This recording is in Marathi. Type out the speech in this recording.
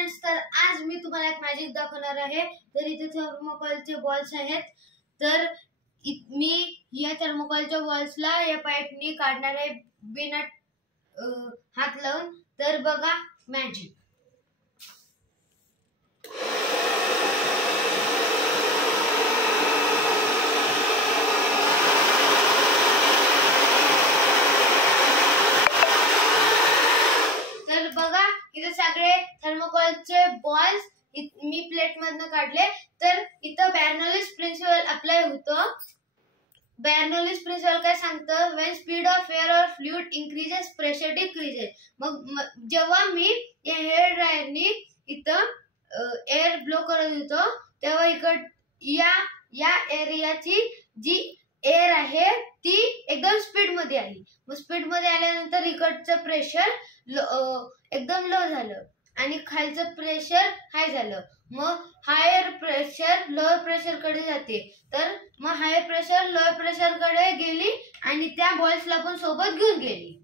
फ्रेंड्स, तर आज मी तुम्हाला एक मॅजिक दाखवणार आहे। तर इथे थर्मोकॉलचे बॉल्स आहेत। तर मी या थर्मोकॉलच्या बॉल्सला या पाईपनी काढणार आहे बिना हात लावून। तर बघा मॅजिक। तर बघा इथे सगळे थर्मोकॉलचे बॉल्स मी प्लेट मधनं काढले। तर इथं बर्नौलीज प्रिन्सिपल अप्लाय होतो। बर्नौलीज प्रिन्सिपल काय सांगतं, व्हेन स्पीड ऑफ एअर और फ्लुइड इन्क्रीजेस प्रेशर डिक्रीजेस। मग जेव्हा मी या हेअर ड्रायरनी इथं एअर ब्लो करत होतो तेव्हा या एरियाची जी एअर आहे ती एकदम स्पीड मध्ये आली। मग स्पीड मध्ये आल्यानंतर इकडचं प्रेशर एकदम लो झालं आणि खालचं प्रेशर हाय झालं। मग हायर प्रेशर लोअर प्रेशर कडे जाते। तर मग हायर प्रेशर लोअर प्रेशर कडे गेली आणि त्या बॉल्सला पण सोबत घेऊन गेली।